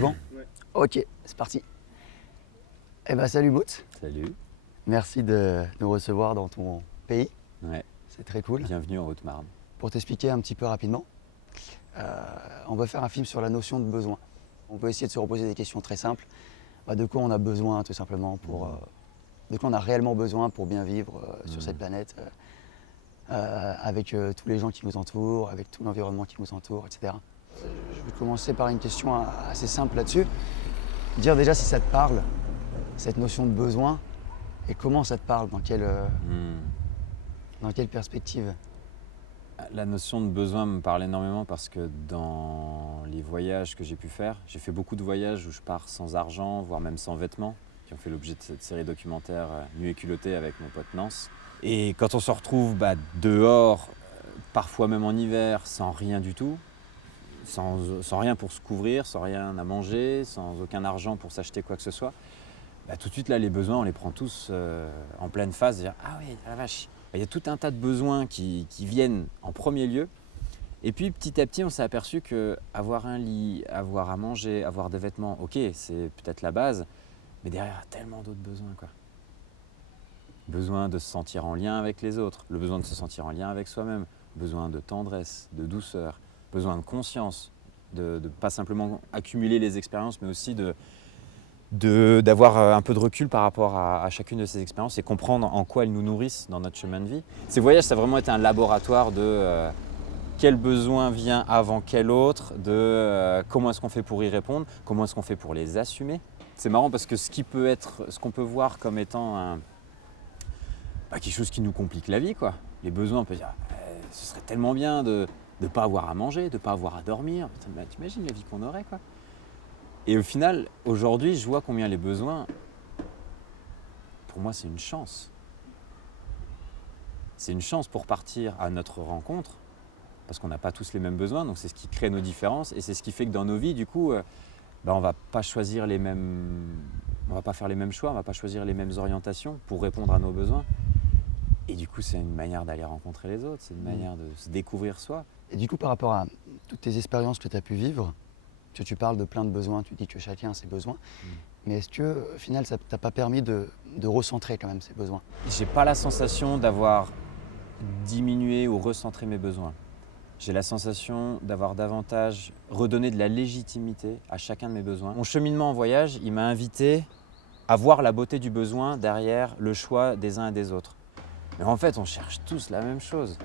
bon? Ouais. Ok, c'est parti. Eh ben salut Mout, Salut. merci de nous recevoir dans ton pays, Ouais. c'est très cool. Bienvenue en Haute-Marne. Pour t'expliquer un petit peu rapidement, on va faire un film sur la notion de besoin. On peut essayer de se reposer des questions très simples. De quoi on a besoin tout simplement de quoi on a réellement besoin pour bien vivre sur cette planète, avec tous les gens qui nous entourent, avec tout l'environnement qui nous entoure, etc. Je vais commencer par une question assez simple là-dessus. Dire déjà si ça te parle, cette notion de besoin, et comment ça te parle, dans quelle perspective? La notion de besoin me parle énormément parce que dans les voyages que j'ai pu faire, j'ai fait beaucoup de voyages où je pars sans argent, voire même sans vêtements, qui ont fait l'objet de cette série documentaire Nu et culotté avec mon pote Nance. Et quand on se retrouve dehors, parfois même en hiver, sans rien du tout, sans rien pour se couvrir, sans rien à manger, sans aucun argent pour s'acheter quoi que ce soit, tout de suite là les besoins on les prend tous en pleine face, dire ah oui la vache, il y a tout un tas de besoins qui viennent en premier lieu. Et puis petit à petit on s'est aperçu que avoir un lit, avoir à manger, avoir des vêtements, ok c'est peut-être la base, mais derrière il y a tellement d'autres besoins quoi. Besoin de se sentir en lien avec les autres, le besoin de se sentir en lien avec soi-même, besoin de tendresse, de douceur, besoin de conscience, de pas simplement accumuler les expériences, mais aussi d'avoir un peu de recul par rapport à chacune de ces expériences et comprendre en quoi elles nous nourrissent dans notre chemin de vie. Ces voyages, ça a vraiment été un laboratoire de quel besoin vient avant quel autre, de comment est-ce qu'on fait pour y répondre, comment est-ce qu'on fait pour les assumer. C'est marrant parce que ce qu'on peut voir comme étant quelque chose qui nous complique la vie, quoi. Les besoins, on peut dire, ce serait tellement bien de ne pas avoir à manger, de ne pas avoir à dormir. Putain, t'imagines la vie qu'on aurait, quoi. Et au final, aujourd'hui, je vois combien les besoins, pour moi, c'est une chance. C'est une chance pour partir à notre rencontre, parce qu'on n'a pas tous les mêmes besoins, donc c'est ce qui crée nos différences, et c'est ce qui fait que dans nos vies, du coup, on va pas choisir on va pas faire les mêmes choix, on va pas choisir les mêmes orientations pour répondre à nos besoins. Et du coup, c'est une manière d'aller rencontrer les autres, c'est une manière de se découvrir soi. Et du coup, par rapport à toutes tes expériences que tu as pu vivre, que tu parles de plein de besoins, tu dis que chacun a ses besoins, mais est-ce que, au final, ça t'a pas permis de recentrer quand même ces besoins? J'ai pas la sensation d'avoir diminué ou recentré mes besoins. J'ai la sensation d'avoir davantage redonné de la légitimité à chacun de mes besoins. Mon cheminement en voyage, il m'a invité à voir la beauté du besoin derrière le choix des uns et des autres. Mais en fait, on cherche tous la même chose.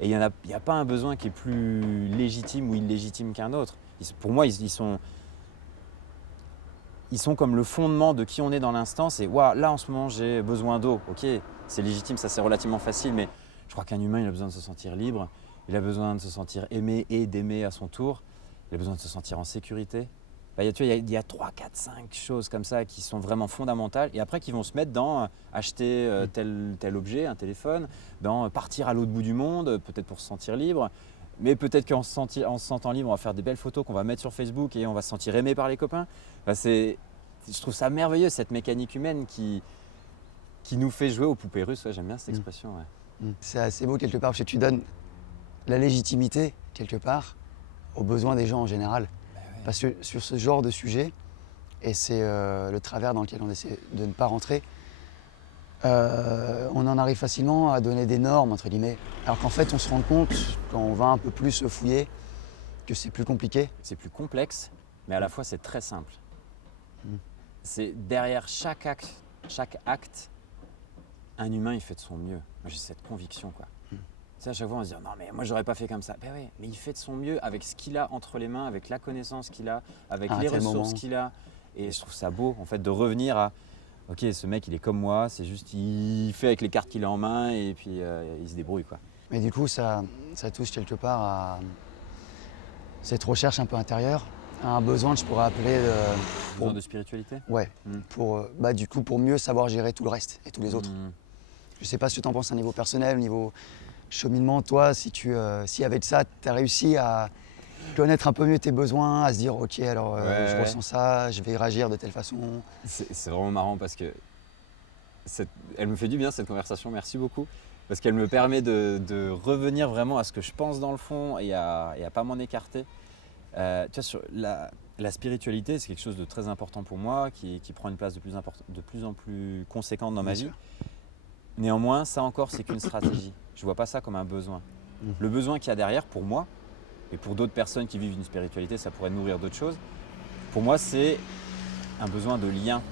Et il n'y a pas un besoin qui est plus légitime ou illégitime qu'un autre. Pour moi, ils sont comme le fondement de qui on est dans l'instant. C'est waouh, là en ce moment j'ai besoin d'eau. Ok, c'est légitime, ça c'est relativement facile, mais je crois qu'un humain il a besoin de se sentir libre, il a besoin de se sentir aimé et d'aimer à son tour, il a besoin de se sentir en sécurité. Il y a 3, 4, 5 choses comme ça qui sont vraiment fondamentales et après qui vont se mettre dans acheter tel objet, un téléphone, dans partir à l'autre bout du monde, peut-être pour se sentir libre. Mais peut-être qu'en se sentant libre, on va faire des belles photos qu'on va mettre sur Facebook et on va se sentir aimé par les copains. Je trouve ça merveilleux, cette mécanique humaine qui nous fait jouer aux poupées russes. Ouais, j'aime bien cette expression. Ouais. C'est assez beau quelque part, parce que tu donnes la légitimité, quelque part, aux besoins des gens en général. Ouais. Parce que sur ce genre de sujet, et c'est le travers dans lequel on essaie de ne pas rentrer, on en arrive facilement à donner des normes, entre guillemets. Alors qu'en fait, on se rend compte, quand on va un peu plus fouiller, que c'est plus compliqué. C'est plus complexe, mais à la fois c'est très simple. C'est derrière chaque acte, un humain il fait de son mieux. Moi j'ai cette conviction quoi. À chaque fois on se dit non mais moi j'aurais pas fait comme ça. Ben oui, mais il fait de son mieux avec ce qu'il a entre les mains, avec la connaissance qu'il a, avec les ressources qu'il a. Et je trouve ça beau en fait de revenir à ok, ce mec il est comme moi, c'est juste il fait avec les cartes qu'il a en main et puis il se débrouille quoi. Mais du coup, ça touche quelque part à cette recherche un peu intérieure, à un besoin que je pourrais appeler Besoin de spiritualité. Ouais, du coup pour mieux savoir gérer tout le reste et tous les autres. Je sais pas ce que tu en penses à un niveau personnel, au niveau cheminement, toi, si avec ça, tu as réussi à connaître un peu mieux tes besoins, à se dire ok alors je ressens ça, je vais réagir de telle façon. C'est vraiment marrant parce que elle me fait du bien cette conversation, merci beaucoup. Parce qu'elle me permet de revenir vraiment à ce que je pense dans le fond et à pas m'en écarter. Tu vois, La spiritualité, c'est quelque chose de très important pour moi, qui prend une place de plus en plus conséquente dans ma Bien vie. sûr. Néanmoins, ça encore, c'est qu'une stratégie. Je ne vois pas ça comme un besoin. Le besoin qu'il y a derrière, pour moi, et pour d'autres personnes qui vivent une spiritualité, ça pourrait nourrir d'autres choses. Pour moi, c'est un besoin de lien.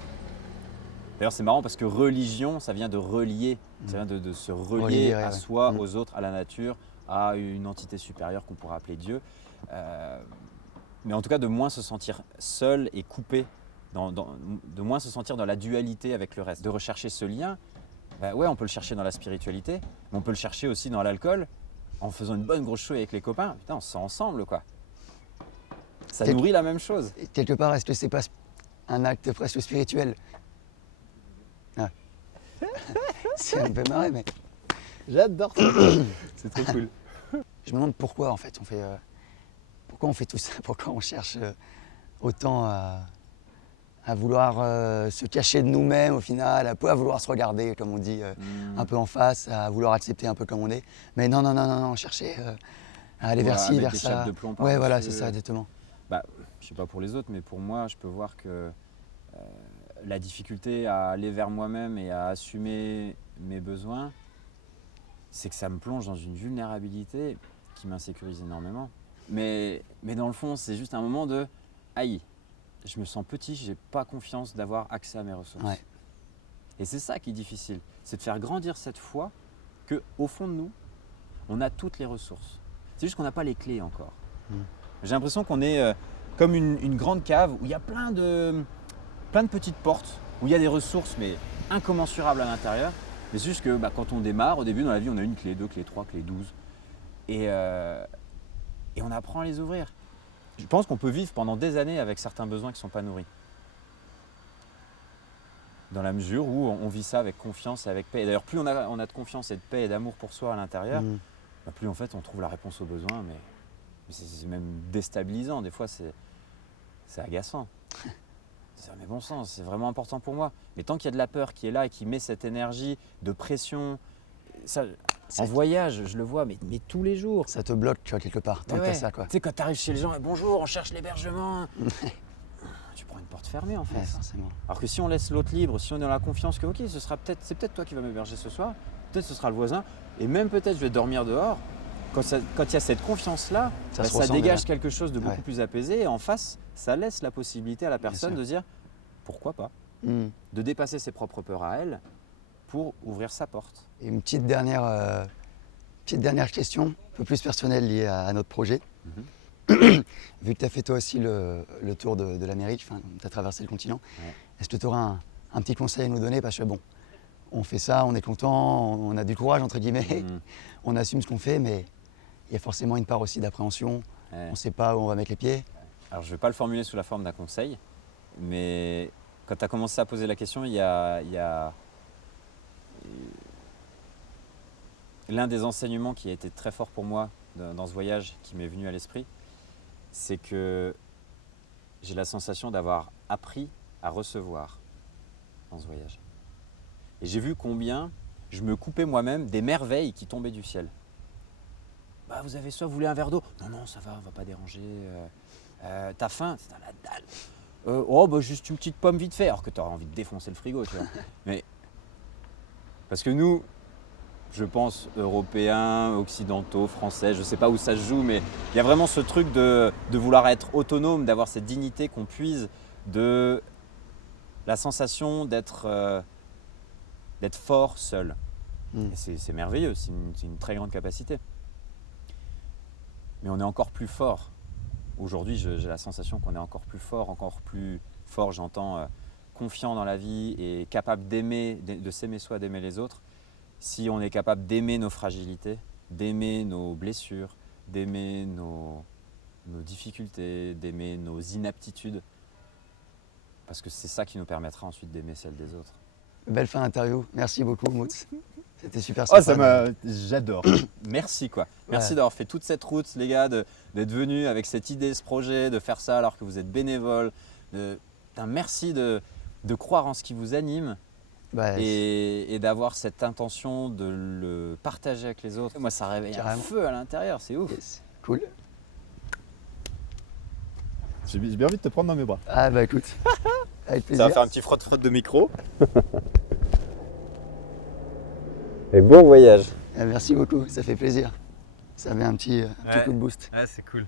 D'ailleurs, c'est marrant parce que religion, ça vient de relier. Ça vient de se relier Relier, à ouais. soi, aux autres, à la nature, à une entité supérieure qu'on pourrait appeler Dieu. Mais en tout cas, de moins se sentir seul et coupé, de moins se sentir dans la dualité avec le reste. De rechercher ce lien, bah ouais, on peut le chercher dans la spiritualité, mais on peut le chercher aussi dans l'alcool, en faisant une bonne grosse chouille avec les copains. Putain, on se sent ensemble, quoi. Ça nourrit la même chose. Et quelque part, est-ce que c'est pas un acte presque spirituel? Ah. C'est un peu marré, mais J'adore ça. C'est trop cool. je me demande pourquoi en fait pourquoi on fait tout ça, pourquoi on cherche autant à vouloir se cacher de nous-mêmes au final, à vouloir se regarder, comme on dit, un peu en face, à vouloir accepter un peu comme on est. Mais non, chercher à aller vers ci, Mettre vers des ça. chapes de plomb Ouais, voilà, par-dessus. c'est ça, exactement. Bah, je sais pas pour les autres, mais pour moi, je peux voir que la difficulté à aller vers moi-même et à assumer mes besoins, c'est que ça me plonge dans une vulnérabilité qui m'insécurise énormément. Mais dans le fond, c'est juste un moment de aïe, je me sens petit, j'ai pas confiance d'avoir accès à mes ressources. Ouais. Et c'est ça qui est difficile, c'est de faire grandir cette foi qu'au fond de nous, on a toutes les ressources. C'est juste qu'on n'a pas les clés encore. J'ai l'impression qu'on est comme une grande cave où il y a plein de petites portes, où il y a des ressources mais incommensurables à l'intérieur. Mais c'est juste que quand on démarre, au début dans la vie, on a une clé, 2 clés, 3 clés, 12. Et on apprend à les ouvrir. Je pense qu'on peut vivre pendant des années avec certains besoins qui ne sont pas nourris. Dans la mesure où on vit ça avec confiance et avec paix. Et d'ailleurs, plus on a de confiance et de paix et d'amour pour soi à l'intérieur, plus en fait on trouve la réponse aux besoins. Mais c'est même déstabilisant. Des fois, c'est agaçant. C'est mais bon sang, c'est vraiment important pour moi. Mais tant qu'il y a de la peur qui est là et qui met cette énergie de pression, ça, en voyage, je le vois, mais tous les jours. Ça te bloque, tu vois, quelque part, tant que t'as ça, quoi. Tu sais, quand tu arrives chez les gens, et bonjour, on cherche l'hébergement. Tu prends une porte fermée en fait. Ouais, forcément. Alors que si on laisse l'autre libre, si on est dans la confiance que ok, c'est peut-être toi qui vas m'héberger ce soir, peut-être ce sera le voisin, et même peut-être je vais dormir dehors. Quand il y a cette confiance-là, Ça se ça ressent dégage déjà. quelque chose de beaucoup plus apaisé, et en face, ça laisse la possibilité à la personne sûr. de dire pourquoi pas, de dépasser ses propres peurs à elle pour ouvrir sa porte. Et une petite dernière question, un peu plus personnelle liée à notre projet. Vu que tu as fait toi aussi le tour de l'Amérique, tu as traversé le continent, est-ce que tu auras un petit conseil à nous donner? Parce que bon, on fait ça, on est content, on a du courage entre guillemets, on assume ce qu'on fait, mais il y a forcément une part aussi d'appréhension, on ne sait pas où on va mettre les pieds. Alors je ne vais pas le formuler sous la forme d'un conseil, mais quand tu as commencé à poser la question, il y a l'un des enseignements qui a été très fort pour moi dans ce voyage qui m'est venu à l'esprit, c'est que j'ai la sensation d'avoir appris à recevoir dans ce voyage. Et j'ai vu combien je me coupais moi-même des merveilles qui tombaient du ciel. Bah, vous avez soif, vous voulez un verre d'eau? Non, ça va, on va pas déranger. T'as faim? C'est à la dalle. Juste une petite pomme vite fait, alors que tu aurais envie de défoncer le frigo, tu vois. Mais parce que nous, je pense, Européens, Occidentaux, Français, je ne sais pas où ça se joue, mais il y a vraiment ce truc de vouloir être autonome, d'avoir cette dignité qu'on puise de la sensation d'être fort seul. Et c'est merveilleux, c'est une très grande capacité. Mais on est encore plus fort. Aujourd'hui, j'ai la sensation qu'on est encore plus fort, j'entends, confiant dans la vie et capable d'aimer, de s'aimer soi, d'aimer les autres, si on est capable d'aimer nos fragilités, d'aimer nos blessures, d'aimer nos difficultés, d'aimer nos inaptitudes, parce que c'est ça qui nous permettra ensuite d'aimer celles des autres. Belle fin d'interview, merci beaucoup Moutz. C'était super Oh, sympa. j'adore. Merci quoi. Merci d'avoir fait toute cette route, les gars, d'être venus avec cette idée, ce projet, de faire ça alors que vous êtes bénévoles. Merci de croire en ce qui vous anime. Et d'avoir cette intention de le partager avec les autres. Moi, ça réveille un feu à l'intérieur, c'est ouf. Yes. Cool. J'ai bien envie de te prendre dans mes bras. Ah bah écoute, avec Ça plaisir. va faire un petit frotte-frotte de micro. Et bon voyage. Merci beaucoup, ça fait plaisir. Ça met un petit Ouais. coup de boost. Ouais, c'est cool.